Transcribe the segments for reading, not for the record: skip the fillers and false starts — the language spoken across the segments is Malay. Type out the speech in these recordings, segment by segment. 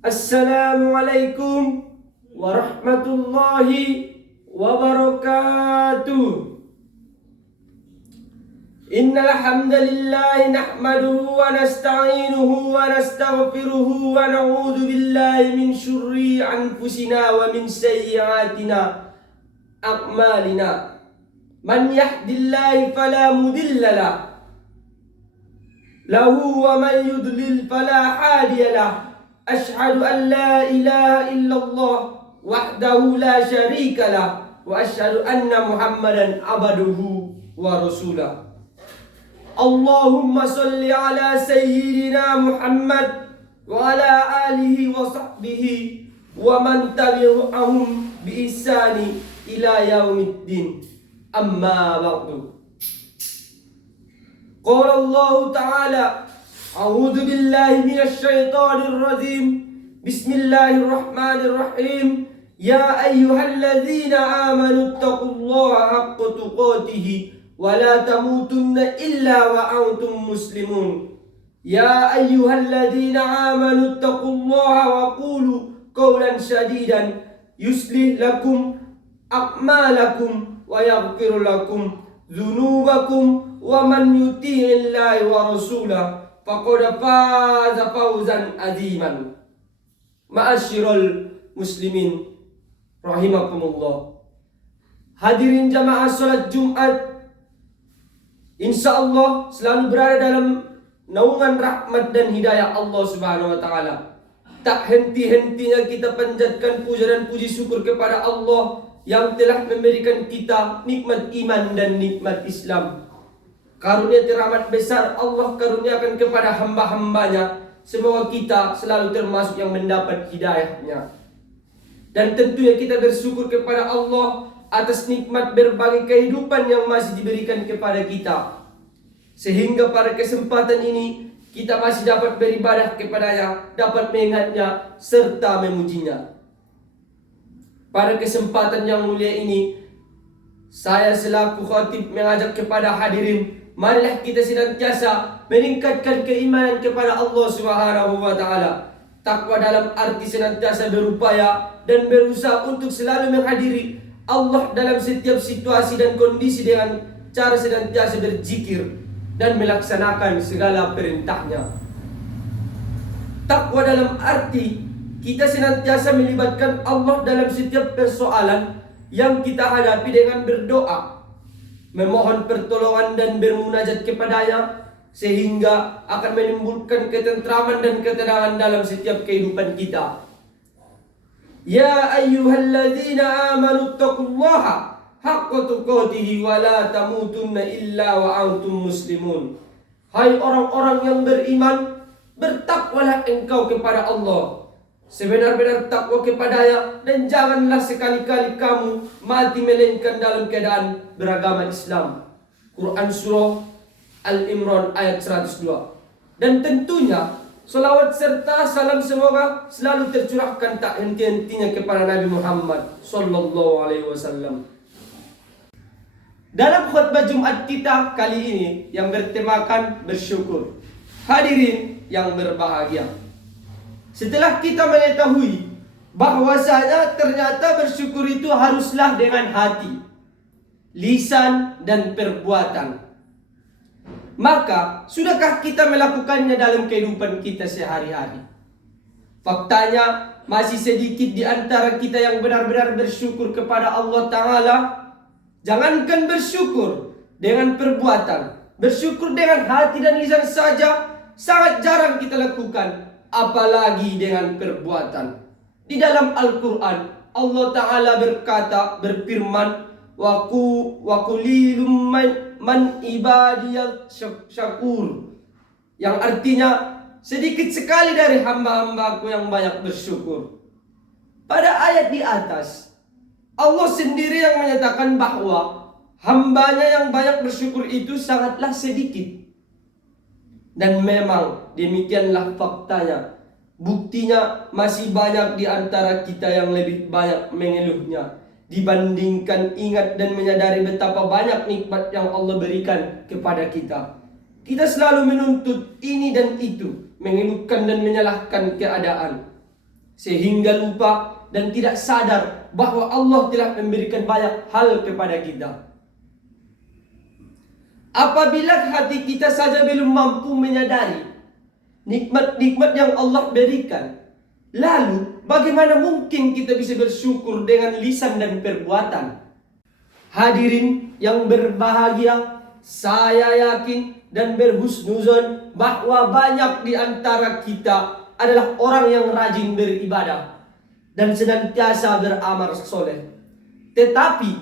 Assalamualaikum warahmatullahi wabarakatuh. Innal hamdalillah nahmaduhu wa nasta'inuhu wa nastaghfiruhu wa na'udzu billahi min syurri anfusina wa min sayyiatina a'malina. Man yahdihillahu fala mudilla lahu wa man yudlil fala hadiya lahu. Ashhadu an la ilaha illallah wahdahu la syarika lah wa ashhadu anna Muhammadan abduhu wa rasulah. Allahumma salli ala sayyidina Muhammad wa ala alihi wa sahbihi wa man tabi'ahum bi ihsani ila yaumiddin. Amma ba'du. Qala Allah Ta'ala, a'udzu billahi minasy syaithanir rajim. Bismillahirrahmanirrahim. Ya ayyuhalladzina amanu taqullaha haqqa tuqatih wa la tamutunna illa wa antum muslimun. Ya ayyuhalladzina amanu taqullaha wa qulu qawlan sadidan yuslih lakum a'malakum wa yaghfir lakum dzunubakum wa man yuti'illahi wa rasulahu faqad faza fawzan aziman. Ma'asyiral muslimin rahimakumullah. Hadirin jamaah salat Jumat, insyaallah selalu berada dalam naungan rahmat dan hidayah Allah Subhanahu wa taala. Tak henti-hentinya kita panjatkan puja dan puji syukur kepada Allah yang telah memberikan kita nikmat iman dan nikmat Islam. Karunia teramat besar Allah karuniakan kepada hamba-hambanya. Semoga kita selalu termasuk yang mendapat hidayahnya. Dan tentunya kita bersyukur kepada Allah atas nikmat berbagai kehidupan yang masih diberikan kepada kita, sehingga pada kesempatan ini kita masih dapat beribadah kepadanya, dapat mengingatnya serta memujinya. Pada kesempatan yang mulia ini, saya selaku khatib mengajak kepada hadirin, marilah kita senantiasa meningkatkan keimanan kepada Allah Subhanahu wa taala. Takwa dalam arti senantiasa berupaya dan berusaha untuk selalu menghadiri Allah dalam setiap situasi dan kondisi dengan cara senantiasa berzikir dan melaksanakan segala perintahnya. Takwa dalam arti kita senantiasa melibatkan Allah dalam setiap persoalan yang kita hadapi dengan berdoa, memohon pertolongan dan bermunajat kepadanya, sehingga akan menimbulkan ketentraman dan ketenangan dalam setiap kehidupan kita. Ya ayyuhalladzina amanu taqullaha haqqa tuqatih wa la tamutunna illa wa antum muslimun. Hai orang-orang yang beriman, bertakwalah engkau kepada Allah sebenar-benar takwa kepadanya, dan janganlah sekali-kali kamu mati melainkan dalam keadaan beragama Islam. Quran Surah Al-Imran ayat 102. Dan tentunya salawat serta salam semoga selalu tercurahkan tak henti-hentinya kepada Nabi Muhammad sallallahu alaihi wasallam. Dalam khutbah Jumat kita kali ini yang bertemakan bersyukur, hadirin yang berbahagia, setelah kita mengetahui bahwasanya ternyata bersyukur itu haruslah dengan hati, lisan dan perbuatan, maka sudahkah kita melakukannya dalam kehidupan kita sehari-hari? Faktanya masih sedikit di antara kita yang benar-benar bersyukur kepada Allah Ta'ala. Jangankan bersyukur dengan perbuatan, bersyukur dengan hati dan lisan saja sangat jarang kita lakukan, apalagi dengan perbuatan. Di dalam Al-Quran Allah Ta'ala berfirman, wa qulilum man ibadiyal syakur, yang artinya sedikit sekali dari hamba-hambaku yang banyak bersyukur. Pada ayat di atas Allah sendiri yang menyatakan bahwa hambanya yang banyak bersyukur itu sangatlah sedikit. Dan memang demikianlah faktanya. Buktinya masih banyak di antara kita yang lebih banyak mengeluhnya dibandingkan ingat dan menyadari betapa banyak nikmat yang Allah berikan kepada kita. Kita selalu menuntut ini dan itu, mengeluhkan dan menyalahkan keadaan. sehingga lupa dan tidak sadar bahwa Allah telah memberikan banyak hal kepada kita. Apabila hati kita saja belum mampu menyadari nikmat-nikmat yang Allah berikan, lalu bagaimana mungkin kita bisa bersyukur dengan lisan dan perbuatan? Hadirin yang berbahagia, saya yakin dan berhusnuzon bahwa banyak di antara kita adalah orang yang rajin beribadah dan senantiasa beramal soleh. Tetapi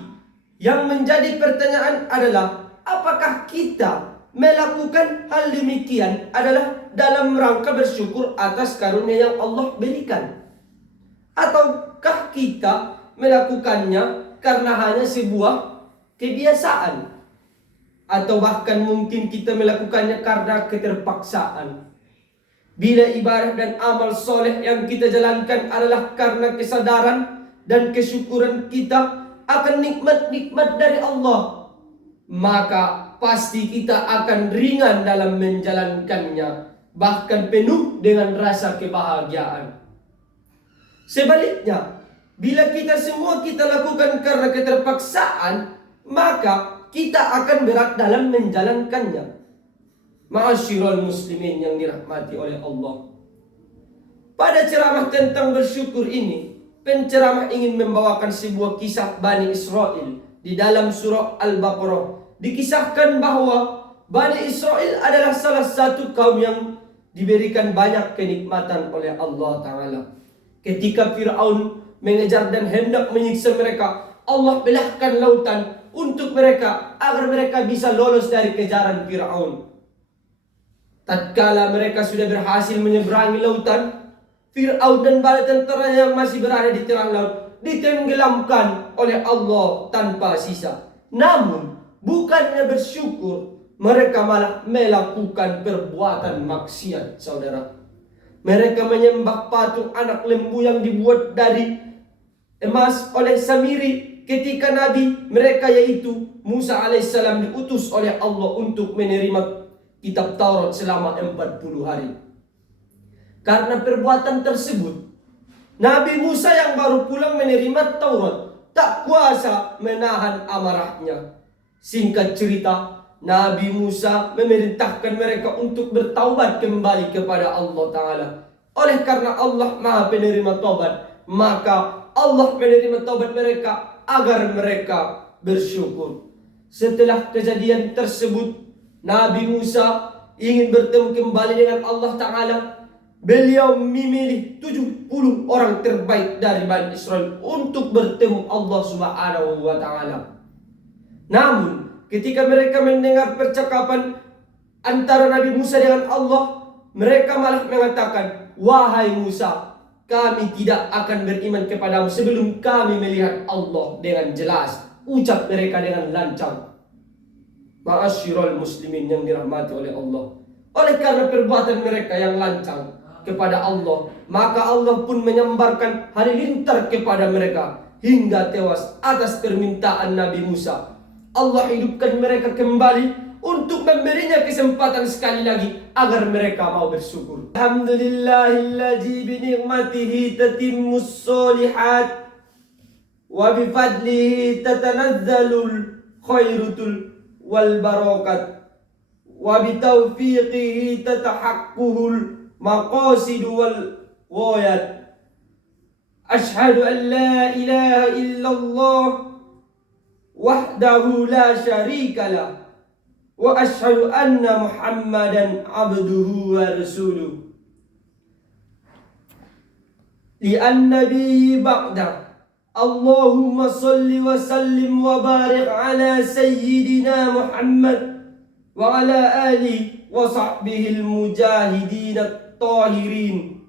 yang menjadi pertanyaan adalah, apakah kita melakukan hal demikian adalah dalam rangka bersyukur atas karunia yang Allah berikan? Ataukah kita melakukannya karena hanya sebuah kebiasaan? Atau bahkan mungkin kita melakukannya karena keterpaksaan? Bila ibadah dan amal soleh yang kita jalankan adalah karena kesadaran dan kesyukuran kita akan nikmat-nikmat dari Allah, maka pasti kita akan ringan dalam menjalankannya, bahkan penuh dengan rasa kebahagiaan. Sebaliknya, bila kita lakukan karena keterpaksaan, maka kita akan berat dalam menjalankannya. Ma'asyiral muslimin yang dirahmati oleh Allah. Pada ceramah tentang bersyukur ini, penceramah ingin membawakan sebuah kisah Bani Israel. Di dalam surah Al-Baqarah dikisahkan bahwa Bani Israel adalah salah satu kaum yang diberikan banyak kenikmatan oleh Allah Ta'ala. Ketika Fir'aun mengejar dan hendak menyiksa mereka, Allah belahkan lautan untuk mereka agar mereka bisa lolos dari kejaran Fir'aun. Tatkala mereka sudah berhasil menyeberangi lautan, Fir'aun dan bala tentaranya yang masih berada di tengah laut ditenggelamkan oleh Allah tanpa sisa. Namun, bukannya bersyukur, mereka malah melakukan perbuatan maksiat, saudara. Mereka menyembah patung anak lembu yang dibuat dari emas oleh Samiri ketika Nabi mereka yaitu Musa alaihissalam diutus oleh Allah untuk menerima kitab Taurat selama 40 hari. Karena perbuatan tersebut, Nabi Musa yang baru pulang menerima Taurat tak kuasa menahan amarahnya. Singkat cerita, Nabi Musa memerintahkan mereka untuk bertaubat kembali kepada Allah Ta'ala. Oleh karena Allah Maha penerima taubat, maka Allah menerima taubat mereka agar mereka bersyukur. Setelah kejadian tersebut, Nabi Musa ingin bertemu kembali dengan Allah Ta'ala. Beliau memilih 70 orang terbaik dari Bani Israel untuk bertemu Allah Subhanahu wa Ta'ala. Namun, ketika mereka mendengar percakapan antara Nabi Musa dengan Allah, mereka malah mengatakan, "Wahai Musa, kami tidak akan beriman kepadamu sebelum kami melihat Allah dengan jelas," ucap mereka dengan lancang. Ma'asyiral muslimin yang dirahmati oleh Allah. Oleh karena perbuatan mereka yang lancang kepada Allah, maka Allah pun menyambarkan halilintar kepada mereka hingga tewas atas permintaan Nabi Musa. Allah hidupkan mereka kembali untuk memberinya kesempatan sekali lagi agar mereka mau bersyukur. Alhamdulillahilladzi bi ni'matihi tatimmus sholihat wa bi fadlihi tatanazzalul khairutul wal barakat wa bi taufiqihi tatahaqquhul maqasid wal ghayat. Ashhadu an la ilaha illallah wahdahu la syarika lah wa ashhadu anna Muhammadan abduhu wa rasuluh. Li'an nabi ba'da. Allahumma salli wa sallim wa barik ala sayyidina Muhammad wa ala alihi wa sahbihi al-mujahidin at-tahirin.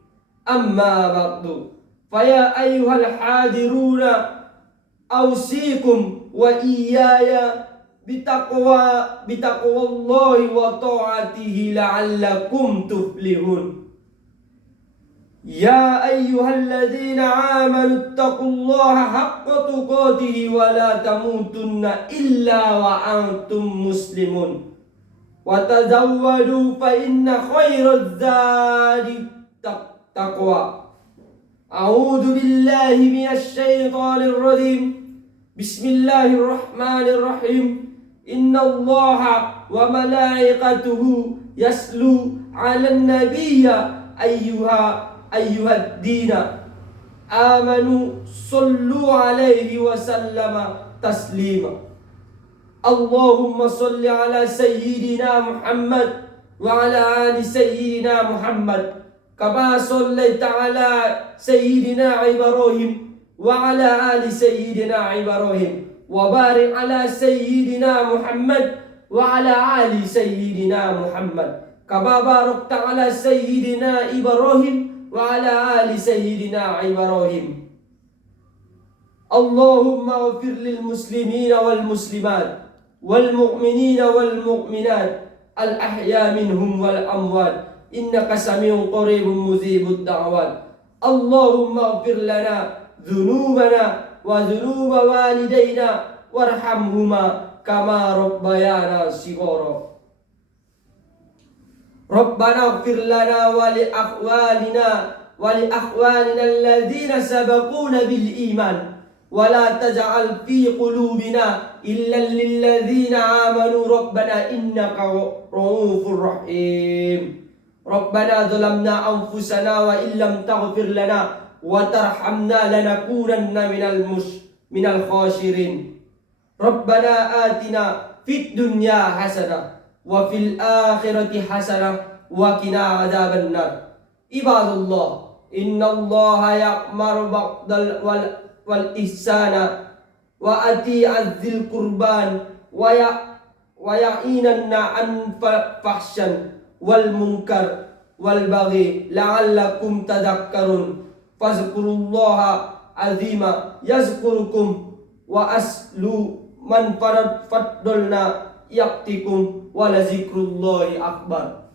Amma ba'du. Faya ayyuhal hadiruna awsikum wa iyaya bitaqwallahi wa ta'atihi la'allakum tuflihun. Ya ayyuhalladzina amanu taqullaha haqqa tuqatih wa la tamutunna illa wa antum muslimun. Wa tazawwadu fa inna khairaz zadi taqwa. A'udzu billahi minasy syaithanir rajim. Bismillahirrahmanirrahim. Innallaha wa malaikatuhu yaslu 'alan nabiyya ayyuhad-dina amanu sallu 'alaihi wa sallama taslima. Allahumma salli 'ala sayyidina Muhammad wa 'ala ali sayyidina Muhammad kama sallaita 'ala sayyidina Ibrahim wa 'ala ali sayyidina Ibrahim wa barik 'ala sayyidina Muhammad wa 'ala ali sayyidina Muhammad kama barakta 'ala sayyidina Ibrahim wa 'ala ali sayyidina Ibrahim. Allahumma ighfir lil muslimina wal muslimat wal mu'minina wal mu'minat al ahya minhum wal amwat innaka sami'un qaribun mujibud da'wat. Allahumma ighfir lana dhunubana wa dhunuba walidayna warhamhuma kama rabbayana shighara. Rabbana ighfir lana wa li akhwanina alladhina sabaquna bil iman wa la taj'al fi qulubina illa lilladhina amanu rabbana innaka ra'ufur rahim. Rabbana zalamna anfusana wa illam taghfir lana wa tarhamna lanakunanna minal khasirin. Rabbana atina fid dunya hasanah wa fil akhirati hasanah wa qina adzaban nar. Ibadallah, innallaha ya'muru wal ihsana wa ati'adzil qurban wa ya'inanna an fahsyan wal munkar wal baghi la'allakum tadhakkarun. Fazkurullaha azima yazkurukum wa aslu man faddalna yaqtikum wa la zikrullahi akbar.